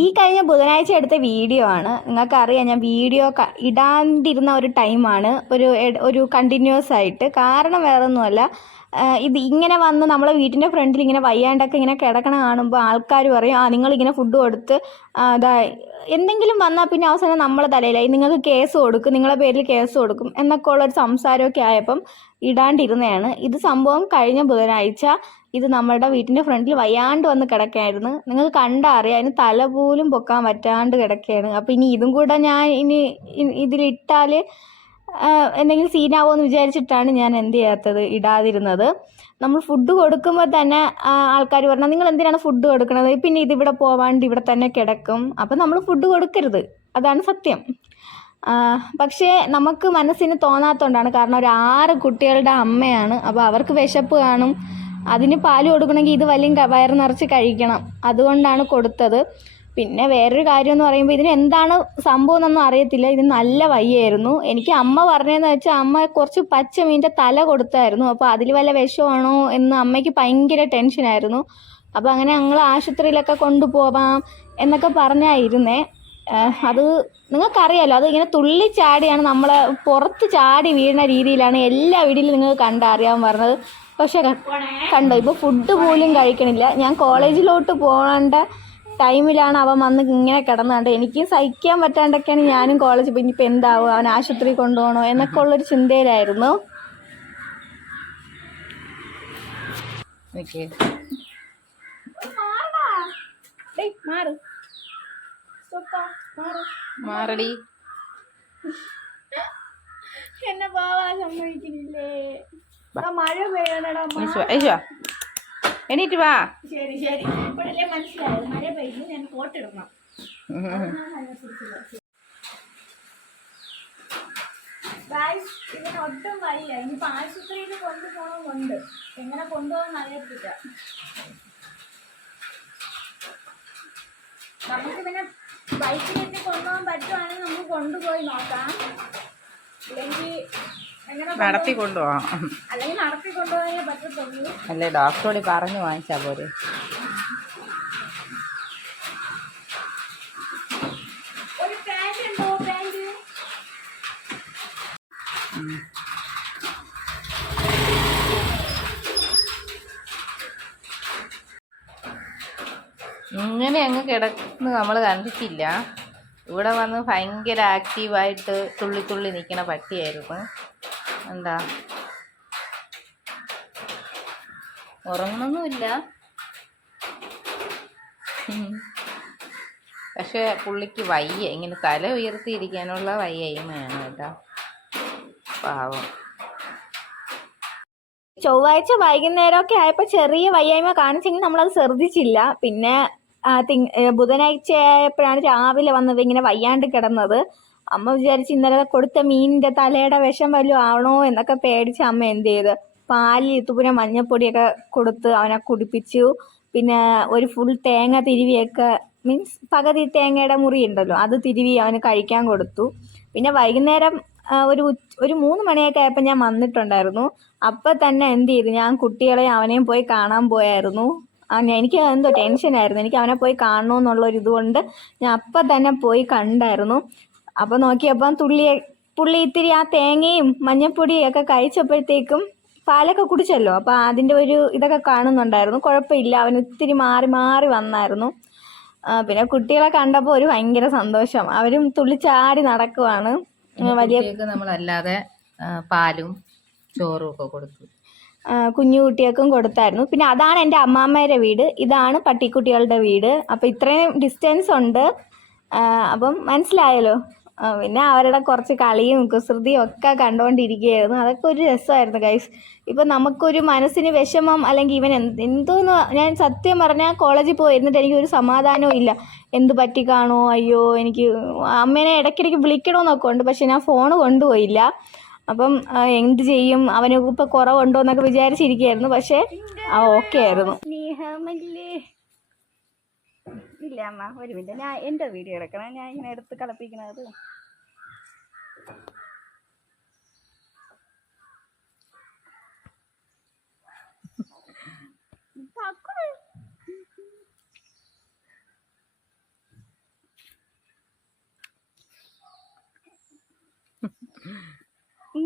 ഈ കഴിഞ്ഞ ബുധനാഴ്ച എടുത്ത വീഡിയോ ആണ്. നിങ്ങൾക്കറിയാം ഞാൻ വീഡിയോ ഇടാണ്ടിരുന്ന ഒരു ടൈമാണ്, ഒരു കണ്ടിന്യൂസ് ആയിട്ട്. കാരണം വേറൊന്നുമല്ല, ഇത് ഇങ്ങനെ വന്ന് നമ്മളെ വീട്ടിൻ്റെ ഫ്രണ്ടിൽ ഇങ്ങനെ വയ്യാണ്ടൊക്കെ ഇങ്ങനെ കിടക്കണ കാണുമ്പോൾ ആൾക്കാർ പറയും, നിങ്ങളിങ്ങനെ ഫുഡ് കൊടുത്ത് എന്തെങ്കിലും വന്നാൽ പിന്നെ അവസാനം നമ്മളെ തലയിലായി, നിങ്ങൾക്ക് കേസ് കൊടുക്കും, നിങ്ങളെ പേരിൽ കേസ് കൊടുക്കും എന്നൊക്കെ ഉള്ളൊരു സംസാരമൊക്കെ ആയപ്പം ഇടാണ്ടിരുന്നതാണ്. ഇത് സംഭവം കഴിഞ്ഞ ബുധനാഴ്ച ഇത് നമ്മളുടെ വീട്ടിൻ്റെ ഫ്രണ്ടിൽ വയ്യാണ്ട് വന്ന് കിടക്കുകയായിരുന്നു. നിങ്ങൾക്ക് കണ്ടാൽ അറിയാം, അതിന് തല പോലും പൊക്കാൻ പറ്റാണ്ട് കിടക്കുകയാണ്. അപ്പോൾ ഇനി ഇതും കൂടെ ഞാൻ ഇതിലിട്ടാൽ എന്തെങ്കിലും സീനാവോ എന്ന് വിചാരിച്ചിട്ടാണ് ഞാൻ എന്ത് ചെയ്യാത്തത്, ഇടാതിരുന്നത്. നമ്മൾ ഫുഡ് കൊടുക്കുമ്പോൾ തന്നെ ആൾക്കാർ പറഞ്ഞാൽ നിങ്ങൾ എന്തിനാണ് ഫുഡ് കൊടുക്കുന്നത്, പിന്നെ ഇതിവിടെ പോവാണ്ട് ഇവിടെ തന്നെ കിടക്കും. അപ്പം നമ്മൾ ഫുഡ് കൊടുക്കരുത്, അതാണ് സത്യം. പക്ഷേ നമുക്ക് മനസ്സിന് തോന്നാത്തതുകൊണ്ടാണ്. കാരണം ഒരു 6 കുട്ടികളുടെ അമ്മയാണ്. അപ്പോൾ അവർക്ക് വിശപ്പ് കാണും, അതിന് പാല് കൊടുക്കണമെങ്കിൽ ഇത് വലിയ വയറ് നിറച്ച് കഴിക്കണം, അതുകൊണ്ടാണ് കൊടുത്തത്. പിന്നെ വേറൊരു കാര്യം എന്ന് പറയുമ്പോൾ ഇതിന് എന്താണ് സംഭവം എന്നൊന്നും അറിയത്തില്ല. ഇത് നല്ല വയ്യായിരുന്നു. എനിക്ക് അമ്മ പറഞ്ഞതെന്ന് വെച്ചാൽ അമ്മ കുറച്ച് പച്ച മീനിൻ്റെ തല കൊടുത്തായിരുന്നു. അപ്പോൾ അതിൽ വല്ല വിഷമാണോ എന്ന് അമ്മയ്ക്ക് ഭയങ്കര ടെൻഷനായിരുന്നു. അപ്പോൾ അങ്ങനെ ഞങ്ങൾ ആശുപത്രിയിലൊക്കെ കൊണ്ടുപോവാം എന്നൊക്കെ പറഞ്ഞായിരുന്നേ. അത് നിങ്ങൾക്കറിയാമല്ലോ, അത് ഇങ്ങനെ തുള്ളി ചാടിയാണ് നമ്മളെ പുറത്ത് ചാടി വീഴുന്ന രീതിയിലാണ് എല്ലാ വീഡിയോയിലും നിങ്ങൾക്ക് കണ്ടറിയാൻ പറഞ്ഞത്. പക്ഷേ കണ്ടോ, ഇപ്പോൾ ഫുഡ് പോലും കഴിക്കണില്ല. ഞാൻ കോളേജിലോട്ട് പോകേണ്ട ടൈമിലാണ് അവൻ വന്ന് ഇങ്ങനെ കിടന്നുകൊണ്ട് എനിക്ക് സഹിക്കാൻ പറ്റാണ്ടൊക്കെയാണ് ഞാനും കോളേജിൽ പോയി. ഇനിയിപ്പോൾ എന്താവും, അവൻ ആശുപത്രി കൊണ്ടുപോകണോ എന്നൊക്കെ ഉള്ളൊരു ചിന്തയിലായിരുന്നു. മാറടി, എന്നെ പോവാൻ സമ്മതിക്കുന്നില്ലേ? മഴ പെയ്യണടാ, എണീറ്റ് വാ. ശരി ശരി, ഇപ്പോഴല്ലേ മനസ്സിലായത് മഴ പെയ്യുന്നു, ഞാൻ കോട്ടിടണം. ഇതിന് ഒട്ടും വയ്യ. ഇനിയിപ്പോൾ ആശുപത്രിയിൽ കൊണ്ടുപോകണമെന്നുണ്ട്, എങ്ങനെ കൊണ്ടുപോകാൻ അറിയത്തില്ല. നമുക്ക് പിന്നെ ബൈക്കിലെത്തി കൊണ്ടുപോകാൻ പറ്റുവാണെങ്കിൽ നമുക്ക് കൊണ്ടുപോയി നോക്കാം. ഇല്ലെങ്കിൽ നടത്തി കൊണ്ടുപോകാം, അല്ലെങ്കിൽ നടത്തി കൊണ്ടുപോകാനേ പറ്റത്തുള്ളൂ. അല്ലേ ഡോക്ടറോട് പറഞ്ഞു വാങ്ങിച്ചാ പോരെ. ഒരു പാൻറ് ഉണ്ടോ? പാൻറ് ഇങ്ങനെ അങ്ങ് കിടന്ന് നമ്മൾ കണ്ടിട്ടില്ല. ഇവിടെ വന്ന് ഭയങ്കര ആക്റ്റീവായിട്ട് തുള്ളി തുള്ളി നിൽക്കണ പട്ടിയായിരുന്നു. എന്താ ഉറങ്ങണമൊന്നുമില്ല, പക്ഷെ പുള്ളിക്ക് വയ്യ, ഇങ്ങനെ തല ഉയർത്തിയിരിക്കാനുള്ള വയ്യയ്മയാണ് കേട്ടോ, പാവം. ചൊവ്വാഴ്ച വൈകുന്നേരമൊക്കെ ആയപ്പോൾ ചെറിയ വയ്യായ്മ കാണിച്ചെങ്കിൽ നമ്മളത് ശ്രദ്ധിച്ചില്ല. പിന്നെ ബുധനാഴ്ച ആയപ്പോഴാണ് രാവിലെ വന്നത് ഇങ്ങനെ വയ്യാണ്ട് കിടന്നത്. അമ്മ വിചാരിച്ച് ഇന്നലെ കൊടുത്ത മീനിൻ്റെ തലയുടെ വിഷം വല്ലതും ആവണോ എന്നൊക്കെ പേടിച്ച് അമ്മ എന്ത് ചെയ്ത് പാലിൽ ഇതുപോലെ മഞ്ഞപ്പൊടിയൊക്കെ കൊടുത്ത് അവനെ കുടിപ്പിച്ചു. പിന്നെ ഒരു ഫുൾ തേങ്ങ തിരുവിയൊക്കെ, മീൻസ് പകുതി തേങ്ങയുടെ മുറി ഉണ്ടല്ലോ, അത് തിരുവി അവന് കഴിക്കാൻ കൊടുത്തു. പിന്നെ വൈകുന്നേരം ഒരു 3 മണിയൊക്കെ ആയപ്പോൾ ഞാൻ വന്നിട്ടുണ്ടായിരുന്നു. അപ്പം തന്നെ എന്ത് ചെയ്തു, ഞാൻ കുട്ടികളെയും അവനെയും പോയി കാണാൻ പോയായിരുന്നു. എനിക്ക് എന്തോ ടെൻഷനായിരുന്നു, എനിക്ക് അവനെ പോയി കാണണമെന്നുള്ളൊരിതുകൊണ്ട് ഞാൻ അപ്പം തന്നെ പോയി കണ്ടായിരുന്നു. അപ്പം നോക്കിയപ്പം പുള്ളി ഇത്തിരി ആ തേങ്ങയും മഞ്ഞപ്പൊടിയും ഒക്കെ കഴിച്ചപ്പോഴത്തേക്കും പാലൊക്കെ കുടിച്ചല്ലോ, അപ്പോൾ അതിൻ്റെ ഒരു ഇതൊക്കെ കാണുന്നുണ്ടായിരുന്നു. കുഴപ്പമില്ല, അവൻ ഇത്തിരി മാറി മാറി വന്നായിരുന്നു. പിന്നെ കുട്ടികളെ കണ്ടപ്പോൾ ഒരു ഭയങ്കര സന്തോഷം, അവരും തുള്ളിച്ചാടി നടക്കുവാണ്. വലിയ നമ്മളല്ലാതെ പാലും ചോറും ഒക്കെ കൊടുത്തു, കുഞ്ഞു കുട്ടികൾക്കും കൊടുത്തായിരുന്നു. പിന്നെ അതാണ് എൻ്റെ അമ്മാമ്മയുടെ വീട്, ഇതാണ് പട്ടിക്കുട്ടികളുടെ വീട്. അപ്പോൾ ഇത്രയും ഡിസ്റ്റൻസ് ഉണ്ട്, അപ്പം മനസ്സിലായല്ലോ. പിന്നെ അവരുടെ കുറച്ച് കളിയും കുസൃതിയും ഒക്കെ കണ്ടുകൊണ്ടിരിക്കുകയായിരുന്നു. അതൊക്കെ ഒരു രസമായിരുന്നു ഗൈസ്. ഇപ്പം നമുക്കൊരു മനസ്സിന് വിഷമം അല്ലെങ്കിൽ ഇവൻ എന്തോന്ന്, ഞാൻ സത്യം പറഞ്ഞാൽ കോളേജിൽ പോയിരുന്നിട്ട് എനിക്കൊരു സമാധാനവും ഇല്ല. എന്ത് പറ്റിക്കാണോ, അയ്യോ എനിക്ക് അമ്മേനെ ഇടയ്ക്കിടയ്ക്ക് വിളിക്കണമെന്നൊക്കെ ഉണ്ട്, പക്ഷെ ഞാൻ ഫോൺ കൊണ്ടുപോയില്ല. അപ്പം എന്ത് ചെയ്യും, അവന് ഇപ്പോൾ കുറവുണ്ടോ എന്നൊക്കെ വിചാരിച്ചിരിക്കുകയായിരുന്നു. പക്ഷേ ഓക്കെ ആയിരുന്നു. ഇല്ല അമ്മ, ഒരു മിനിറ്റ്, ഞാൻ എൻ്റെ വീഡിയോ എടുക്കണം, ഞാൻ ഇങ്ങനെ എടുത്ത് കളിപ്പിക്കണത്.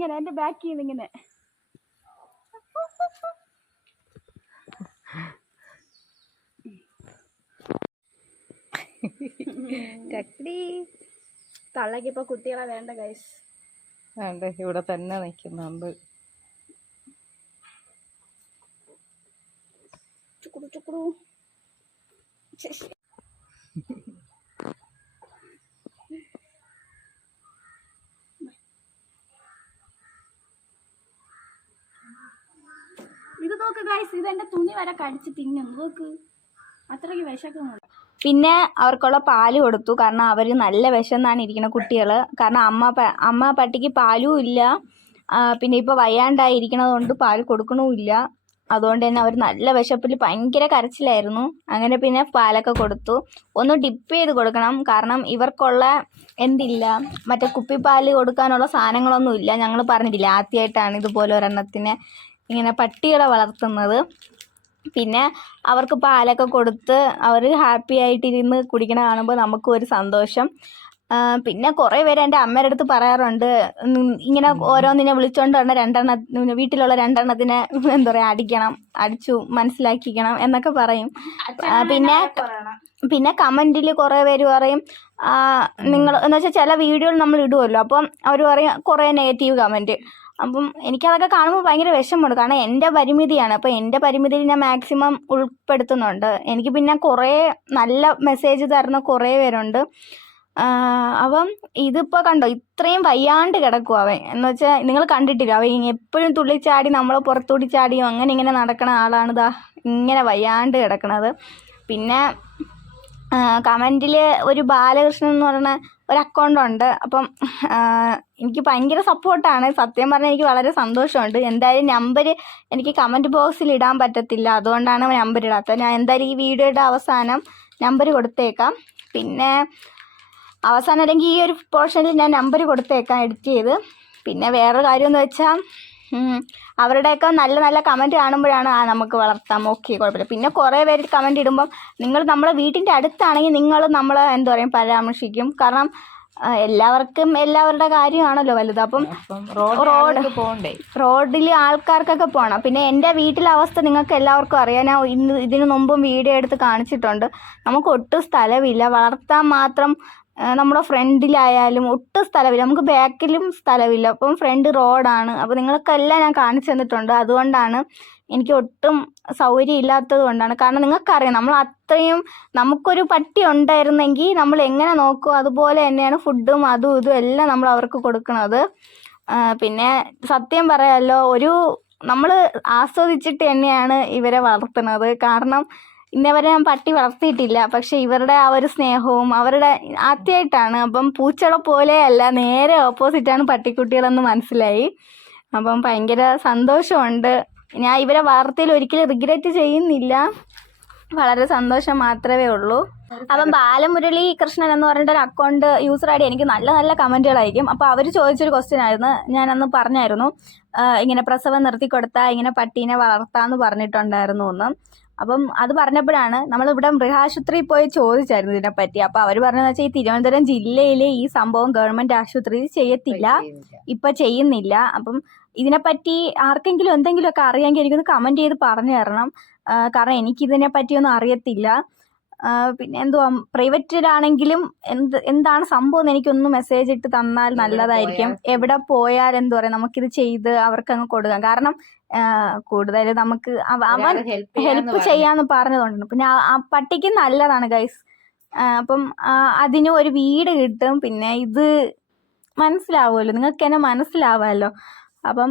ഇങ്ങനെ എൻ്റെ ബാക്കിൽ നിന്ന് ഇങ്ങനെ. തള്ളക്ക് ഇപ്പൊ കുട്ടികളെ വേണ്ട ഗൈസ്. വേണ്ട, ഇവിടെ തന്നെ നിൽക്കുന്നുണ്ട്. ചുക്കുടു ചുക്കുടു. ഇത് നോക്ക് ഗൈസ്, ഇത് എന്റെ തുണി വരെ കടിച്ച് തിന്നും. നോക്ക്, അത്രയ്ക്ക് വിശക്കുന്നുണ്ട്. പിന്നെ അവർക്കുള്ള പാല് കൊടുത്തു. കാരണം അവർ നല്ല വിശന്നാണ് ഇരിക്കുന്ന കുട്ടികൾ. കാരണം അമ്മ പട്ടിക്ക് പാലും ഇല്ല. പിന്നെ ഇപ്പോൾ വയ്യാണ്ടായിരിക്കണത് കൊണ്ട് പാൽ കൊടുക്കണമില്ല. അതുകൊണ്ട് തന്നെ അവർ നല്ല വിശപ്പിൽ ഭയങ്കര കരച്ചിലായിരുന്നു. അങ്ങനെ പിന്നെ പാലൊക്കെ കൊടുത്തു. ഒന്ന് ഡിപ്പ് ചെയ്ത് കൊടുക്കണം. കാരണം ഇവർക്കുള്ള എന്തില്ല, മറ്റേ കുപ്പിപ്പാൽ കൊടുക്കാനുള്ള സാധനങ്ങളൊന്നും ഇല്ല. ഞങ്ങൾ പറഞ്ഞിട്ടില്ല, ആദ്യമായിട്ടാണ് ഇതുപോലെ ഒരെണ്ണത്തിനെ ഇങ്ങനെ പട്ടികളെ വളർത്തുന്നത്. പിന്നെ അവർക്ക് പാലൊക്കെ കൊടുത്ത് അവർ ഹാപ്പി ആയിട്ടിരുന്ന് കുടിക്കണ കാണുമ്പോൾ നമുക്കും ഒരു സന്തോഷം. പിന്നെ കുറേ പേര് എൻ്റെ അമ്മയുടെ അടുത്ത് പറയാറുണ്ട്, ഇങ്ങനെ ഓരോന്നിനെ വിളിച്ചോണ്ട് വന്ന വീട്ടിലുള്ള 2 എണ്ണത്തിനെ എന്താ പറയുക, അടിച്ചു മനസ്സിലാക്കിക്കണം എന്നൊക്കെ പറയും. പിന്നെ കമൻറ്റിൽ കുറേ പേര് പറയും, നിങ്ങൾ എന്ന് വെച്ചാൽ ചില വീഡിയോയിൽ നമ്മൾ ഇടുമല്ലോ, അപ്പം അവർ പറയും കുറേ നെഗറ്റീവ് കമൻറ്റ്. അപ്പം എനിക്കതൊക്കെ കാണുമ്പോൾ ഭയങ്കര വിഷമമുണ്ട്. കാരണം എൻ്റെ പരിമിതിയാണ്. അപ്പോൾ എൻ്റെ പരിമിതിയിൽ ഞാൻ മാക്സിമം ഉൾപ്പെടുത്തുന്നുണ്ട്. എനിക്ക് പിന്നെ കുറേ നല്ല മെസ്സേജ് തരുന്ന കുറേ പേരുണ്ട്. അപ്പം ഇതിപ്പോൾ കണ്ടോ, ഇത്രയും വയ്യാണ്ട് കിടക്കും അവൻ. എന്ന് വെച്ചാൽ നിങ്ങൾ കണ്ടിട്ടില്ല, അവൻ എപ്പോഴും തുള്ളിച്ചാടി നമ്മളെ പുറത്തൂടി ചാടിയും അങ്ങനെ ഇങ്ങനെ നടക്കണ ആളാണിതാ ഇങ്ങനെ വയ്യാണ്ട് കിടക്കണത്. പിന്നെ കമൻറ്റിൽ ഒരു ബാലകൃഷ്ണൻ എന്ന് പറയുന്ന ഒരു അക്കൗണ്ടുണ്ട്. അപ്പം എനിക്ക് ഭയങ്കര സപ്പോർട്ടാണ്. സത്യം പറഞ്ഞാൽ എനിക്ക് വളരെ സന്തോഷമുണ്ട്. എന്തായാലും നമ്പർ എനിക്ക് കമൻറ്റ് ബോക്സിൽ ഇടാൻ പറ്റത്തില്ല, അതുകൊണ്ടാണ് നമ്പർ ഇടാത്തത്. ഞാൻ എന്തായാലും ഈ വീഡിയോയുടെ അവസാനം നമ്പർ കൊടുത്തേക്കാം. പിന്നെ അവസാനം അല്ലെങ്കിൽ ഈ ഒരു പോർഷനിൽ ഞാൻ നമ്പർ കൊടുത്തേക്കാം എഡിറ്റ് ചെയ്ത്. പിന്നെ വേറൊരു കാര്യമെന്ന് വെച്ചാൽ അവരുടെയൊക്കെ നല്ല നല്ല കമൻറ്റ് കാണുമ്പോഴാണ് നമുക്ക് വളർത്താം, ഓക്കെ കുഴപ്പമില്ല. പിന്നെ കുറേ പേര് കമൻറ്റ് ഇടുമ്പം നിങ്ങൾ നമ്മളെ വീട്ടിൻ്റെ അടുത്താണെങ്കിൽ നിങ്ങൾ നമ്മളെ എന്താ പറയുക പരാമർശിക്കും. കാരണം എല്ലാവർക്കും എല്ലാവരുടെ കാര്യമാണല്ലോ വലുത്. അപ്പം റോഡിൽ ആൾക്കാർക്കൊക്കെ പോകണം. പിന്നെ എൻ്റെ വീട്ടിലെ അവസ്ഥ നിങ്ങൾക്ക് എല്ലാവർക്കും അറിയാം. ഞാൻ ഇതിനു മുമ്പും വീഡിയോ എടുത്ത് കാണിച്ചിട്ടുണ്ട്. നമുക്ക് ഒട്ടും സ്ഥലമില്ല, വളർത്താൻ മാത്രം. നമ്മുടെ ഫ്രണ്ടിലായാലും ഒട്ടും സ്ഥലമില്ല, നമുക്ക് ബാക്കിലും സ്ഥലമില്ല. അപ്പം ഫ്രണ്ട് റോഡാണ്. അപ്പോൾ നിങ്ങൾക്കെല്ലാം ഞാൻ കാണിച്ചു തന്നിട്ടുണ്ട്. അതുകൊണ്ടാണ് എനിക്ക് ഒട്ടും സൗകര്യം ഇല്ലാത്തത് കൊണ്ടാണ്. കാരണം നിങ്ങൾക്കറിയാം, നമ്മൾ അത്രയും നമുക്കൊരു പട്ടി ഉണ്ടായിരുന്നെങ്കിൽ നമ്മൾ എങ്ങനെ നോക്കുമോ അതുപോലെ തന്നെയാണ് ഫുഡും അതും ഇതും എല്ലാം നമ്മൾ അവർക്ക് കൊടുക്കുന്നത്. പിന്നെ സത്യം പറയാമല്ലോ, നമ്മൾ ആസ്വദിച്ചിട്ട് തന്നെയാണ് ഇവരെ വളർത്തുന്നത്. കാരണം ഇന്നവരെ ഞാൻ പട്ടി വളർത്തിയിട്ടില്ല. പക്ഷെ ഇവരുടെ ആ ഒരു സ്നേഹവും അവരുടെ ആദ്യമായിട്ടാണ്. അപ്പം പൂച്ചകളെ പോലെയല്ല, നേരെ ഓപ്പോസിറ്റാണ് പട്ടിക്കുട്ടികളെന്ന് മനസ്സിലായി. അപ്പം ഭയങ്കര സന്തോഷമുണ്ട്. ഞാൻ ഇവരെ വാർത്തയിൽ ഒരിക്കലും റിഗ്രറ്റ് ചെയ്യുന്നില്ല, വളരെ സന്തോഷം മാത്രമേ ഉള്ളൂ. അപ്പം ബാലമുരളി കൃഷ്ണൻ എന്ന് പറഞ്ഞിട്ടൊരു അക്കൗണ്ട് യൂസർ ആയിട്ട് എനിക്ക് നല്ല നല്ല കമൻറ്റുകളായിരിക്കും. അപ്പോൾ അവർ ചോദിച്ചൊരു ക്വസ്റ്റ്യൻ ആയിരുന്നു, ഞാനന്ന് പറഞ്ഞായിരുന്നു ഇങ്ങനെ പ്രസവം നിർത്തിക്കൊടുത്താൽ ഇങ്ങനെ പട്ടീനെ വളർത്താമെന്ന് പറഞ്ഞിട്ടുണ്ടായിരുന്നു എന്ന്. അപ്പം അത് പറഞ്ഞപ്പോഴാണ് നമ്മളിവിടെ മൃഗാശുപത്രിയിൽ പോയി ചോദിച്ചായിരുന്നു ഇതിനെപ്പറ്റി. അപ്പോൾ അവർ പറഞ്ഞതെന്ന് വെച്ചാൽ ഈ തിരുവനന്തപുരം ജില്ലയിൽ ഈ സംഭവം ഗവൺമെൻറ് ആശുപത്രിയിൽ ചെയ്യത്തില്ല, ഇപ്പം ചെയ്യുന്നില്ല. അപ്പം ഇതിനെപ്പറ്റി ആർക്കെങ്കിലും എന്തെങ്കിലുമൊക്കെ അറിയാമെങ്കിൽ എനിക്കൊന്ന് കമൻറ്റ് ചെയ്ത് പറഞ്ഞു തരണം. കാരണം എനിക്കിതിനെ പറ്റിയൊന്നും അറിയത്തില്ല. പിന്നെ എന്തുവാ, പ്രൈവറ്റിലാണെങ്കിലും എന്താണ് സംഭവം എന്ന് എനിക്കൊന്ന് മെസ്സേജ് ഇട്ട് തന്നാൽ നല്ലതായിരിക്കും. എവിടെ പോയാൽ എന്താ പറയുക, നമുക്കിത് ചെയ്ത് അവർക്കങ്ങ് കൊടുക്കാം. കാരണം കൂടുതൽ നമുക്ക് അവൻ ഹെൽപ്പ് ചെയ്യാന്ന് പറഞ്ഞതുകൊണ്ട്. പിന്നെ ആ പട്ടിക്ക് നല്ലതാണ് ഗൈസ്. അപ്പം അതിന് ഒരു വീട് കിട്ടും. പിന്നെ ഇത് മനസ്സിലാവുമല്ലോ, നിങ്ങൾക്ക് എന്നെ മനസ്സിലാവാമല്ലോ. അപ്പം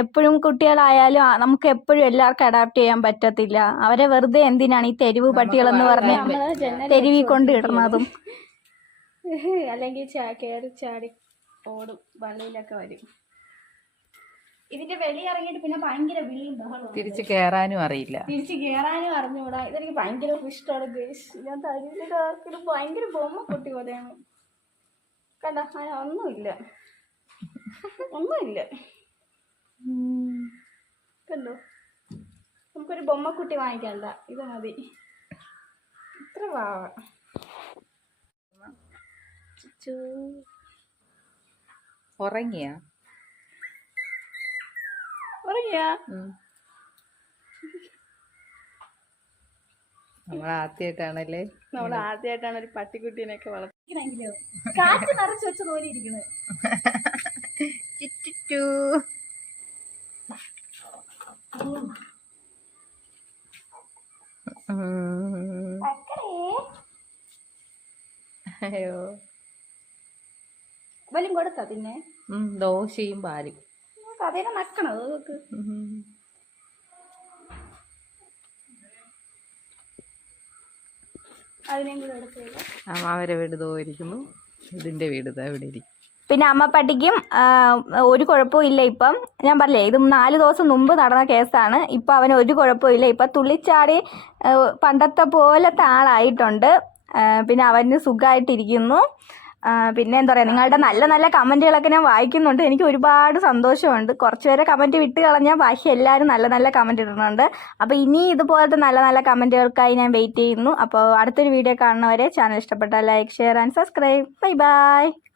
എപ്പോഴും കുട്ടികളായാലും നമുക്ക് എപ്പോഴും എല്ലാവർക്കും അഡാപ്റ്റ് ചെയ്യാൻ പറ്റത്തില്ല. അവരെ വെറുതെ എന്തിനാണ് ഈ തെരുവ് പട്ടികളെന്ന് പറഞ്ഞ് തെരുവിൽ കൊണ്ട് ഇടുന്നതും. അല്ലെങ്കിൽ കയറി ചാടി ഓടും, വള്ളിയിലൊക്കെ വരും. ഇതിന്റെ വെളി ഇറങ്ങിയിട്ട് പിന്നെ ഭയങ്കര വിളിയും ബഹളവും. തിരിച്ച് കയറാനും അറിഞ്ഞൂടാ. ഇതെനിക്ക് ഭയങ്കര ഇഷ്ടമാണ് ഗൈസ്. ഞാൻ തരുന്നതാർക്കും ഭയങ്കര ബൊമ്മ കുട്ടി പോലെയാണ്. കണ്ട, ഒന്നുമില്ല കണ്ടോ. നമുക്കൊരു ബൊമ്മക്കുട്ടി വാങ്ങിക്കണ്ട, ഇത് മതി. ഇത്ര വാവ. ഉറങ്ങിയ നമ്മൾ ആദ്യമായിട്ടാണല്ലേ നമ്മൾ ആദ്യമായിട്ടാണ് ഒരു പട്ടിക്കുട്ടീനെയൊക്കെ വളർത്തിക്കണെങ്കിലോ കാറ്റ് നിറച്ച് വെച്ച പോലെ ഇരിക്കുന്നത്. അയ്യോ വലും കൊടുത്ത പിന്നെ ദോശയും പാലും അതേനെ നക്കണം അതൊക്കെ. അതിനെയും കൂടെ എടുത്തില്ല. അവരെ വീട് ഇരിക്കുന്നു, ഇതിന്റെ വീട് ഇവിടെ ഇരിക്കും. പിന്നെ അമ്മപ്പട്ടിക്കും ഒരു കുഴപ്പവും ഇല്ല. ഇപ്പം ഞാൻ പറഞ്ഞില്ലേ ഇത് 4 ദിവസം മുമ്പ് നടന്ന കേസാണ്. ഇപ്പം അവന് ഒരു കുഴപ്പവും ഇല്ല. ഇപ്പം തുള്ളിച്ചാടി പണ്ടത്തെ പോലത്തെ ആളായിട്ടുണ്ട്. പിന്നെ അവന് സുഖമായിട്ടിരിക്കുന്നു. പിന്നെ എന്താ പറയുക, നിങ്ങളുടെ നല്ല നല്ല കമൻറ്റുകളൊക്കെ ഞാൻ വായിക്കുന്നുണ്ട്. എനിക്ക് ഒരുപാട് സന്തോഷമുണ്ട്. കുറച്ച് പേരെ കമൻറ്റ് വിട്ട് കളഞ്ഞാൽ ബാക്കി എല്ലാവരും നല്ല നല്ല കമൻറ്റ് ഇടുന്നുണ്ട്. അപ്പോൾ ഇനി ഇതുപോലത്തെ നല്ല നല്ല കമൻറ്റുകൾക്കായി ഞാൻ വെയിറ്റ് ചെയ്യുന്നു. അപ്പോൾ അടുത്തൊരു വീഡിയോ കാണുന്നവരെ ചാനൽ ഇഷ്ടപ്പെട്ടാൽ like, share and subscribe. Bye bye.